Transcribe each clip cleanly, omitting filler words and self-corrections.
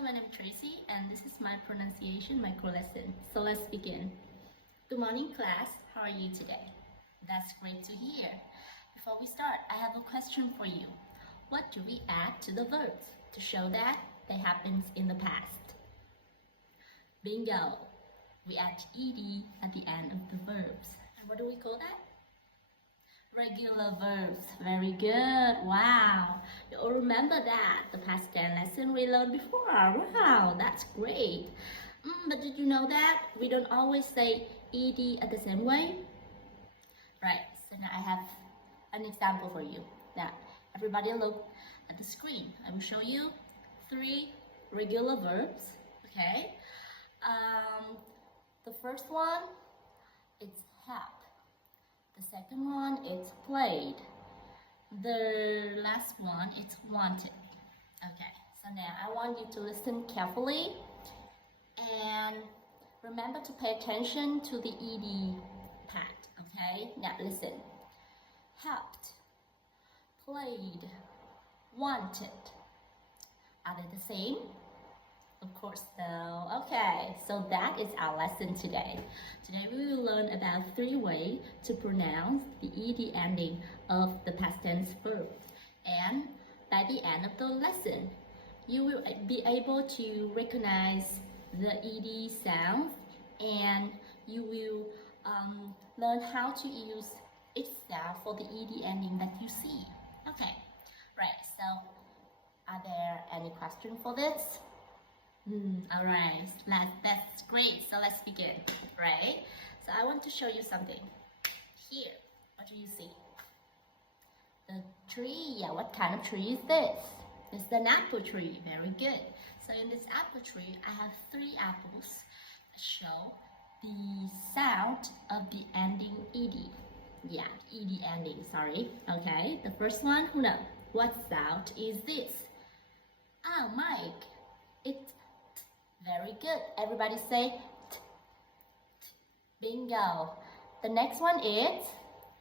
Hello, my name is Tracy and this is my pronunciation micro lesson. So let's begin. Good morning class, how are you today? That's great to hear. Before we start, I have a question for you. What do we add to the verbs to show that they happened in the past? Bingo! We add ed at the end of the verbs. And what do we call that? Regular verbs. Very good. Wow. You all remember that, the past tense lesson we learned before. Wow, that's great. But did you know that we don't always say ed at the same way? Right, so now I have an example for you. Now, everybody look at the screen. I will show you 3 regular verbs, okay? The first one, it's have. The second one is played. The last one is wanted. Okay, so now I want you to listen carefully and remember to pay attention to the ed part. Okay, now listen. Helped, played, wanted. Are they the same? Of course so. Okay, so that is our lesson today. Today we will learn about 3 ways to pronounce the ed ending of the past tense verb. And by the end of the lesson, you will be able to recognize the ed sounds and you will learn how to use each sound for the ed ending that you see. Okay, right, so are there any questions for this? Alright, that's great. So let's begin, right? So I want to show you something. Here, what do you see? The tree. Yeah, what kind of tree is this? It's an apple tree. Very good. So in this apple tree, I have 3 apples that show the sound of the ending ed. Yeah, ed ending, sorry. Okay, the first one, who knows? What sound is this? Oh, Mike. It's very good. Everybody say t, t. Bingo. The next one is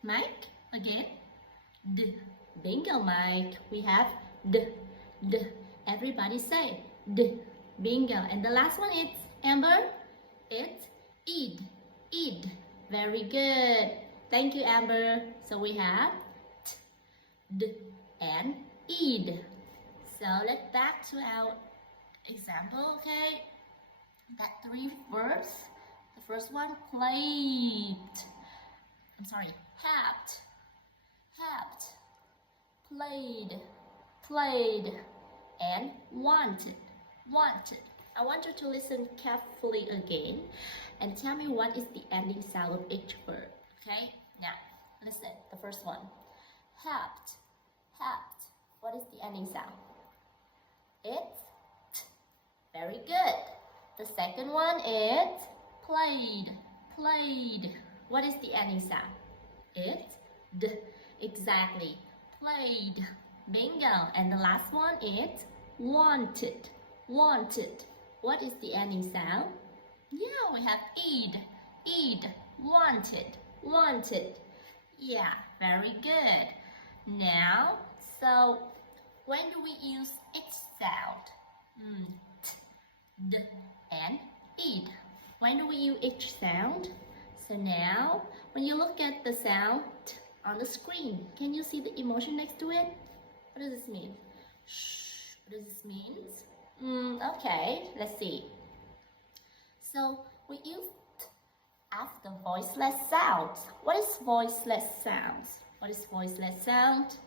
Mike again. D. Bingo, Mike. We have d, d. Everybody say d. Bingo. And the last one is Amber. It's ed, ed. Very good. Thank you, Amber. So we have t, d, and ed. So let's back to our example, okay? That 3 verbs. The first one, played. Helped, played, and wanted. I want you to listen carefully again and tell me what is the ending sound of each verb, okay? Now, listen, the first one. Helped. What is the ending sound? It's t. Very good. The second one is played. What is the ending sound? It's d. Exactly. Played. Bingo. And the last one is wanted. What is the ending sound? Yeah, we have ed. Wanted. Yeah, very good. Now, so when do we use each sound? T, d, and ed. When do we use each sound? So now, when you look at the sound on the screen, can you see the emotion next to it? What does this mean? Shh. What does this mean? Okay, let's see. So we use t after voiceless sounds. What is voiceless sounds?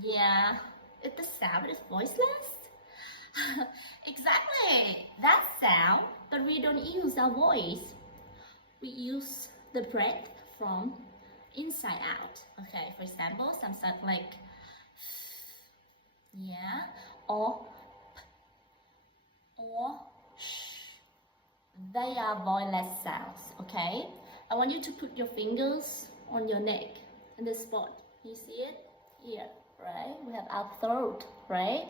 Yeah, if the sound is voiceless? Exactly, that sound, but we don't use our voice. We use the breath from inside out. Okay, for example, some sound like yeah, or p, or sh. They are voiceless sounds, okay? I want you to put your fingers on your neck in this spot. You see it? Here, right? We have our throat, right?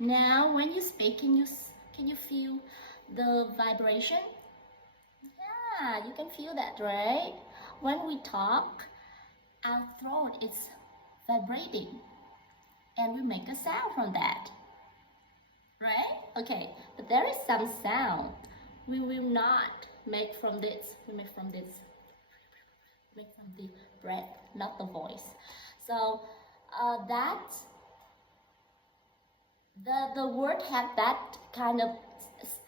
Now, when you speak, can you feel the vibration? Yeah, you can feel that, right? When we talk, our throat is vibrating and we make a sound from that. Right? Okay, but there is some sound. We will not make from this. We make from this. Make from the breath, not the voice. So the word have that kind of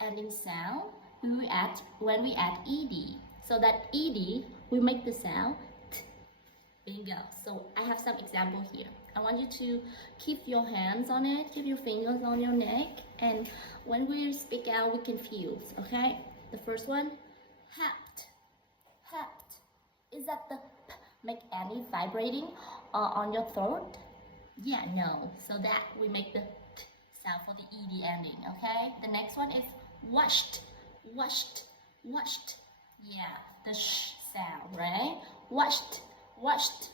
ending sound. When we add ed. So that ed we make the sound t. Bingo. So I have some example here. I want you to keep your hands on it, keep your fingers on your neck, and when we speak out, we can feel. Okay. The first one, happed. Happed. Is that the p make any vibrating on your throat? Yeah, no. So that we make the t sound for the ed ending. Okay. The next one is washed. Washed. Washed. Yeah, the sh sound, right? Washed. Washed.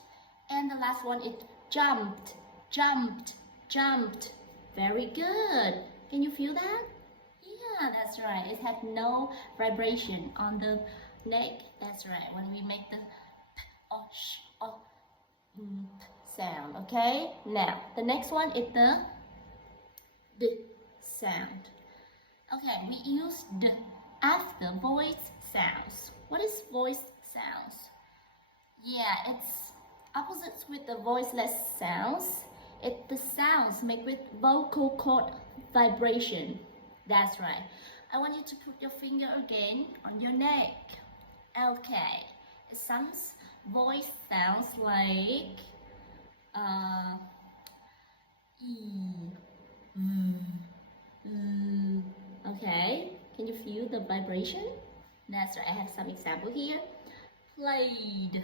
And the last one is jumped. Jumped. Jumped. Very good. Can you feel that? Yeah, that's right. It has no vibration on the neck. That's right. When we make the p or sh or p sound. Okay. Now the next one is the d sound. Okay, we use d after voice sounds. What is voice sounds? Yeah, it's opposites with the voiceless sounds. It's the sounds made with vocal cord vibration. That's right. I want you to put your finger again on your neck. Okay. Some voice sounds like okay. Can you feel the vibration? That's right. I have some example here. Played,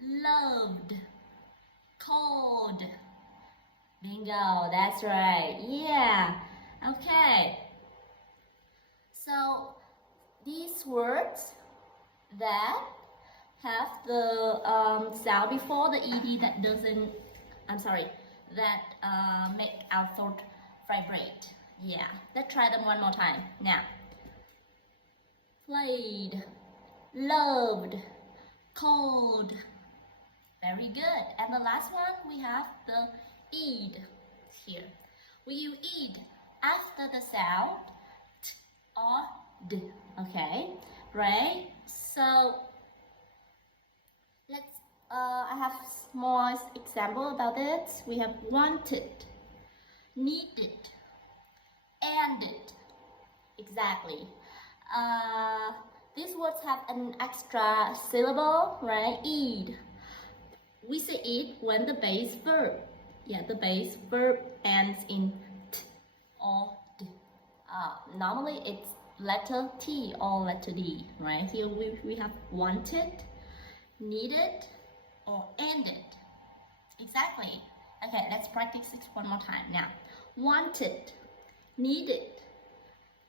loved, called. Bingo. That's right. Yeah. Okay. So these words that have the sound before the ed that doesn't, that make our throat vibrate. Yeah, let's try them one more time. Now, played, loved, called. Very good. And the last one, we have the ed here. We use ed after the sound t or d. Okay, right? So let's. I have more example about it. We have wanted, needed, ended. Exactly. These words have an extra syllable, right? Ed. We say it when the base verb. Yeah, the base verb ends in t or d. Normally it's letter T or letter D, right? Here we have wanted, needed, or ended. Exactly. Okay, let's practice it one more time. Now, wanted, needed,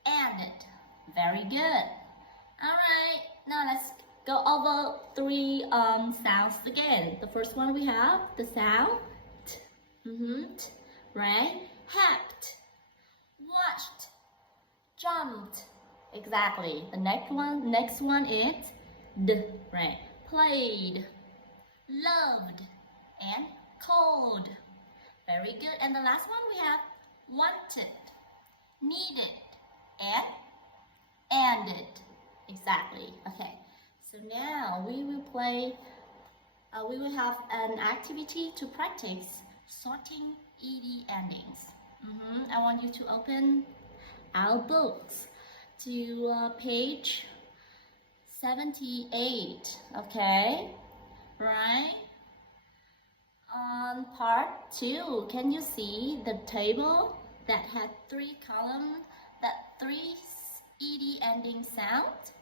ended. Very good. All right, now let's go over three sounds again. The first one we have the sound t, t, right? Hacked, watched, jumped. Exactly. The next one is d, right? Played, loved, and called. Very good. And the last one we have wanted, needed, and ended. Exactly. Okay. So now we will play. We will have an activity to practice sorting ed endings. I want you to open our books to page 78. Okay. Right. On part 2, can you see the table that had 3 columns, that 3 ed ending sound?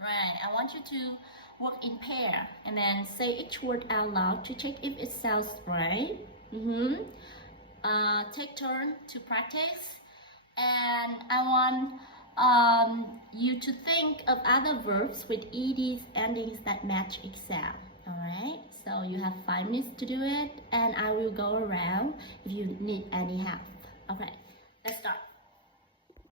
Right, I want you to work in pair and then say each word out loud to check if it sounds right. Take turn to practice, and I want you to think of other verbs with ed endings that match each sound. Alright, so you have 5 minutes to do it, and I will go around if you need any help. Okay, let's start.